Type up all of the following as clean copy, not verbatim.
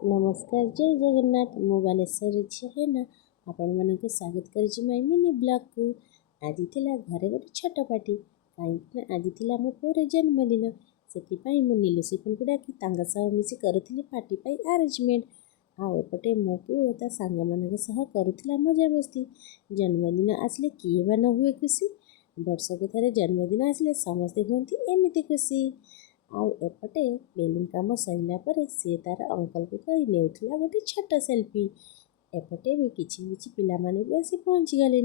नमस्कार जय जगन्नाथ मु बालेश्वर है ना आपण मानक स्वागत करुच्ची माय मिनी ब्लॉग को। आज थिला घरे गोटे छोट पार्टी कहीं आज थिला मो पुअर जन्मदिन से नीलुसी को डाकी मिसी करुली पार्टी पाई आरेंजमेंट आउपटे मो पुओ ता सांग मान सह करुला मजा मस्ती। जन्मदिन आसले किए बा न हुए खुशी वर्षक थे जन्मदिन आसले समस्ते हुंती एमती खुशी। आउ एपटे बेलून काम सरला पर सी तार अंकल को कही नेउथिला गोटे छोट सेल्फी। एपटे भी किछि पिला माने भी आसी पहुँची गले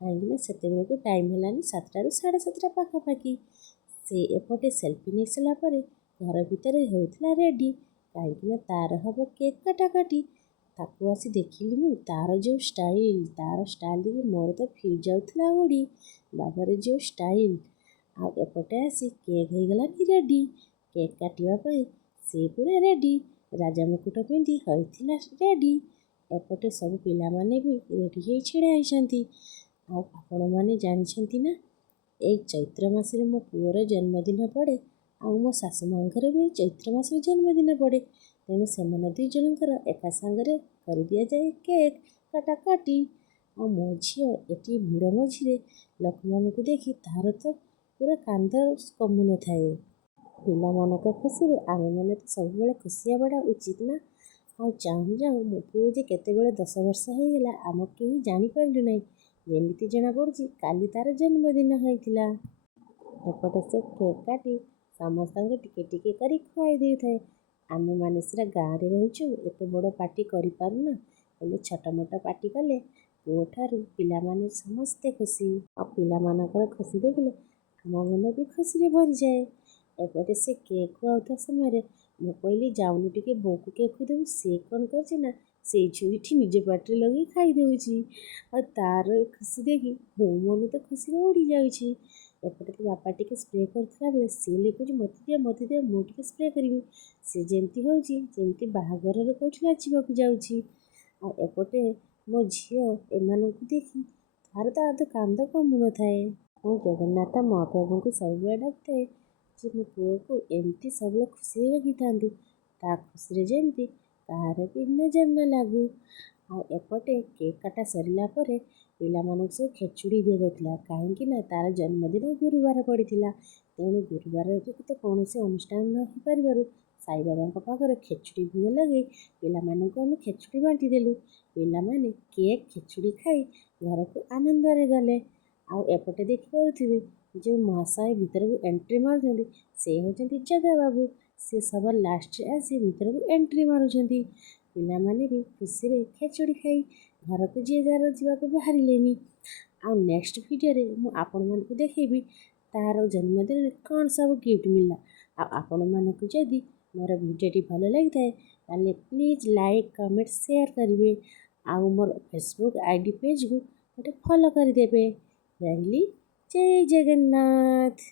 कहीं से टाइम है 7टा ରୁ 7:30 पाखापाखि। से एपटे सेल्फी नहीं सारा पर घर भितर होता रेडी कहीं तार हम केक काटाकाटी ताकू आसी देखिली मु तार जो स्टाइल देखिए मोर तो फ्यूज जाऊला उड़ी बाबार जो स्टाइल। आ एपटे आसी केक हो गला रेडी केक काटापी सी पूरा रेडी राजा मुकुट पिंधि होता रेडी। एपटे सब पिला माने भी रेडी हो छिड़ा होती। आपण मैंने जानते ना यही चैत्र मासरे मो पुअर जन्मदिन पड़े मो सासु माँगर भी चैत्र मासरे जन्मदिन पड़े तेणु से दुई जनकर एका सांगरे कर दि जाए केक काटाकाटी। मो झील ये भिड़ मझे लोक मान देखी तार तो पूरा कांद कमु न थाए। पिलामानक खुशी आम मैंने तो सब खुशी हवाटा उचित ना। चाहूँ चाहूँ मो पुओ जे केतेबेले 10 वर्ष होगा आम कहीं जापारू ना जमी जना पड़ी काली तार जन्मदिन होता। एपटे से केक काटी समस्त टिके टिके कर खुआई दे थाए। आम मैंने सीरा गाँव में रोचु एत बड़ पार्टी करूना हेल्ले छोट मोट पार्टी कले पुओ ठारू पिला माने समस्ते खुशी आ पिला मानकर खुशी देखले आम मन भी खुशी भरी जाए। एपटे से केक खुआता समय मु कहली जाऊनु टिके बो को केक खुदेबू सी कौन कर से झुठी निज पाटे लगे खाईदे तार खुशी देखी मो मन तो खुशी उड़ी जाऊँगी। एपटे तो बापा टिके स्प्रे करता बेले सी लिखुच मत दिया मुझे स्प्रे करी सी जमी होमती बाहागर कौटी नाचवाक जाऊँगी। एपटे मो झील एम देखी तार तो आध कांद कमु न थाए। मो जगन्नाथ महाप्रभु को सब डाकता जे मो पुओ को एमती सब खुशी रखी था ता खुशी जमी कहार भी नजर न लागू। एपटे केक काटा सरला पिला मानक सब खेचुड़ी दि जाता कहीं तार जन्मदिन गुरुवार पड़ा तेणु गुरुवार तो कौन से अनुष्ठान न हो पार साई बाबा पाखे खेचुड़ी भोग लगे पिला मानक आम खेचुड़ी बांटीदेलु। पिला माने केक खेचुड़ी खाई घर को आनंदरे गले। एपटे देखिपे जो महाशय भीतर को एंट्री मार्च से होती जगा बाबू सी सब लास्ट आसी भीतर को एंट्री मार्च पिला माने भी खुशी खेचुड़ी खाई घर को जी जार जावाक बाहर। नेक्स्ट वीडियो मु आपण मानक देखेबी तार जन्मदिन में कौन सब गिफ्ट मिलला। आपण मानक जदि मोर वीडियोटी भल लगी थाए प्लीज लाइक कमेंट शेयर करेंगे मोर फेसबुक आईडी पेज को गोटे फॉलो करदेवे। रही जय जगन्नाथ।